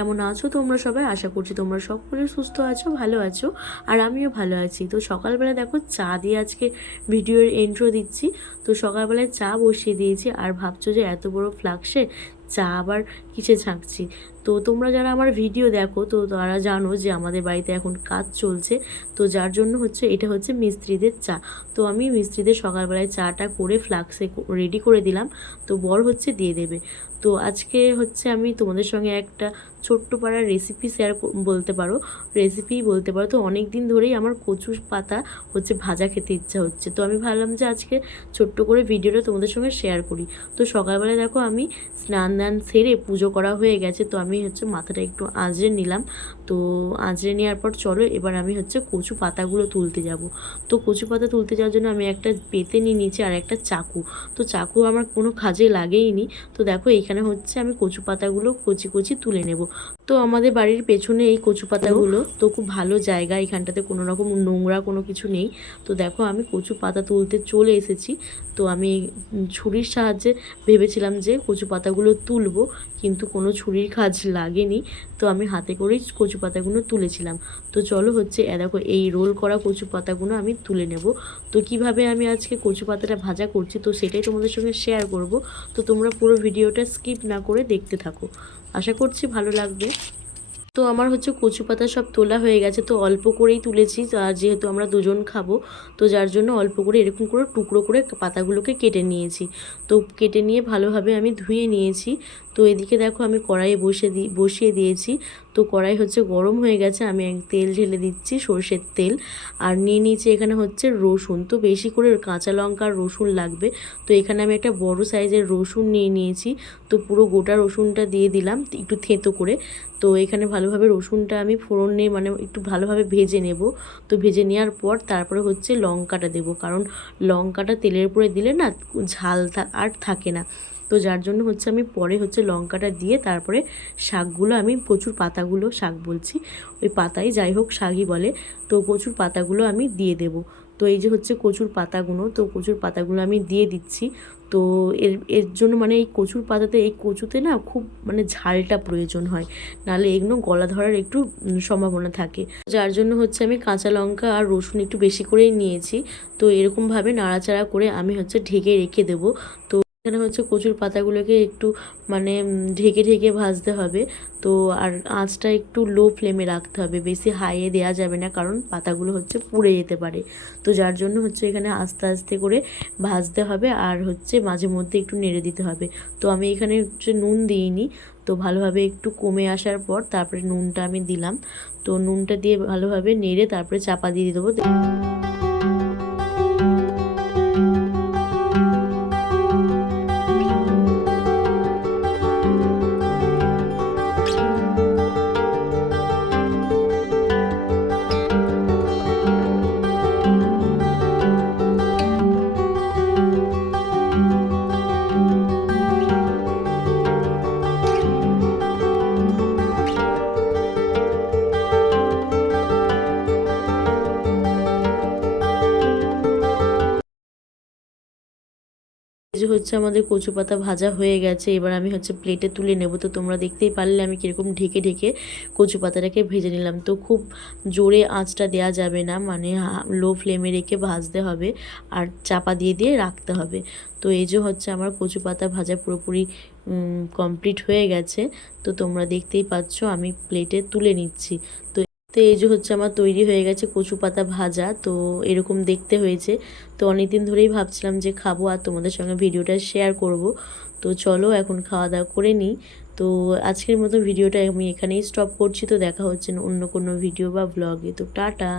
কেমন আছো তোমরা সবাই? আশা করছি তোমরা সকলে সুস্থ আছো, ভালো আছো, আর আমিও ভালো আছি। তো সকালবেলা দেখো চা দিয়ে আজকে ভিডিওর এন্ট্রো দিচ্ছি। তো সকালবেলায় চা বসিয়ে দিয়েছি, আর ভাবছো যে এত বড় ফ্লাক্সে চা আবার কিসে ছাঁকছি। তো তোমরা যারা আমার ভিডিও দেখো তো তারা জানো যে আমাদের বাড়িতে এখন কাজ চলছে, তো যার জন্য এটা হচ্ছে মিস্ত্রিদের চা। তো আমি মিস্ত্রিদের সকালবেলায় চাটা করে ফ্লাক্সে রেডি করে দিলাম, তো বর দিয়ে দেবে। তো আজকে আমি তোমাদের সঙ্গে একটা ছোট্ট পাড়ার রেসিপি বলতে পারো, রেসিপিই বলতে পারো। তো অনেক দিন ধরেই আমার কচুর পাতা ভাজা খেতে ইচ্ছা হচ্ছে, তো আমি ভাবলাম যে আজকে ছোট্ট করে ভিডিওটা তোমাদের সঙ্গে শেয়ার করি। তো সকালবেলা দেখো আমি স্নান দান সেরে পুজো করা হয়ে গেছে, তো আমি মাথাটা একটু আঁচড়ে নিলাম। তো আঁচড়ে নেওয়ার পর চলো এবার আমি কচু পাতাগুলো তুলতে যাব। তো কচু পাতা তুলতে যাওয়ার জন্য আমি একটা পেতে নিয়ে নিয়েছি আর একটা চাকু। তো চাকু আমার কোনো কাজে লাগেইনি। তো দেখো এখানে আমি কচু পাতাগুলো কচি কচি তুলে নেব। তো আমাদের বাড়ির পেছনে এই কচু পাতাগুলো তো খুব ভালো জায়গা, এখানটাতে কোনো রকম নোংরা কোনো কিছু নেই। তো দেখো আমি কচু পাতা তুলতে চলে এসেছি। তো আমি ছুরির সাহায্যে ভেবেছিলাম যে কচু পাতাগুলো তুলবো, কিন্তু কোনো ছুরির কাজ লাগেনি। তো আমি হাতে করেই কচু পাতাগুলো তুলেছিলাম। তো চলো দেখো এই রোল করা কচু পাতাগুলো আমি তুলে নেব। তো কিভাবে আমি আজকে কচু পাতাটা ভাজা করছি তো সেটাই তোমাদের সঙ্গে শেয়ার করব। তো তোমরা পুরো ভিডিওটা স্কিপ না করে দেখতে থাকো, আশা করছি ভালো লাগবে। তো আমার কচু পাতা সব তোলা হয়ে গেছে, তো অল্প করেই তুলেছি, আর যেহেতু আমরা দুজন খাবো তো যার জন্য অল্প করে এরকম করে টুকরো করে পাতাগুলোকে কেটে নিয়েছি। তো কেটে নিয়ে ভালোভাবে আমি ধুয়ে নিয়েছি। তো এদিকে দেখো আমি কড়াইয়ে বসিয়ে দিয়েছি। তো কড়াই গরম হয়ে গেছে, আমি তেল ঢেলে দিচ্ছি, সরষের তেল। আর নিয়ে নিয়েছি এখানে রসুন, তো বেশি করে কাঁচা লঙ্কা আর রসুন লাগবে। তো এখানে আমি একটা বড় সাইজের রসুন নিয়ে নিয়েছি। তো পুরো গোটা রসুনটা দিয়ে দিলাম একটু থেঁতো করে। তো এখানে ভালোভাবে রসুনটা আমি ফোড়ন নিয়ে একটু ভালোভাবে ভেজে নেব। তো ভেজে নেওয়ার পর তারপরে লঙ্কাটা দেব, কারণ লঙ্কাটা তেলের উপরে দিলে না ঝাল আর থাকে না। তো যার জন্য আমি পরে লঙ্কাটা দিয়ে তারপরে শাকগুলো, আমি কচুর পাতাগুলো, শাক বলছি ওই পাতাই, যাই হোক শাকই বলে, তো কচুর পাতাগুলো আমি দিয়ে দেব। তো এই যে কচুর পাতাগুলো, তো কচুর পাতাগুলো আমি দিয়ে দিচ্ছি। তো এর এর জন্য এই কচুর পাতাতে, এই কচুতে না খুব ঝালটা প্রয়োজন হয়, নাহলে এগুলো গলা ধরার একটু সম্ভাবনা থাকে। যার জন্য আমি কাঁচা লঙ্কা আর রসুন একটু বেশি করেই নিয়েছি। তো এরকমভাবে নাড়াচাড়া করে আমি ঢেকে রেখে দেবো। তো এখানে কচুর পাতাগুলোকে একটু ঢেকে ঢেকে ভাজতে হবে। তো আর আঁচটা একটু লো ফ্লেমে রাখতে হবে, বেশি হাইয়ে দেওয়া যাবে না, কারণ পাতাগুলো পুড়ে যেতে পারে। তো যার জন্য এখানে আস্তে আস্তে করে ভাজতে হবে, আর মাঝে মধ্যে একটু নেড়ে দিতে হবে। তো আমি এখানে নুন দিইনি। তো ভালোভাবে একটু কমে আসার পর তারপরে নুনটা আমি দিলাম। তো নুনটা দিয়ে ভালোভাবে নেড়ে তারপরে চাপা দিয়ে দেবো। যে আমাদের কচু পাতা ভাজা হয়ে গেছে, এবার আমি প্লেটে তুলে নেব। তো তোমরা দেখতেই পারলে আমি কীরকম ঢেকে ঢেকে কচু পাতাটাকে ভেজে নিলাম। তো খুব জোরে আঁচটা দেওয়া যাবে না, লো ফ্লেমে রেখে ভাজতে হবে, আর চাপা দিয়ে দিয়ে রাখতে হবে। তো এই যে আমার কচু পাতা ভাজা পুরোপুরি কমপ্লিট হয়ে গেছে। তো তোমরা দেখতেই পাচ্ছ আমি প্লেটে তুলে নিচ্ছি। তো এই যে আমার তৈরি হয়ে গেছে কচু পাতা ভাজা। তো এরকম দেখতে হয়েছে। তো অনেকদিন ধরেই ভাবছিলাম যে খাবো আর তোমাদের সঙ্গে ভিডিওটা শেয়ার করব। তো চলো এখন খাওয়া দাওয়া করে নিই। তো আজকের মতো ভিডিওটা আমি এখানেই স্টপ করছি। তো দেখা হচ্ছে অন্য কোনো ভিডিও বা ব্লগে। তো টাটা।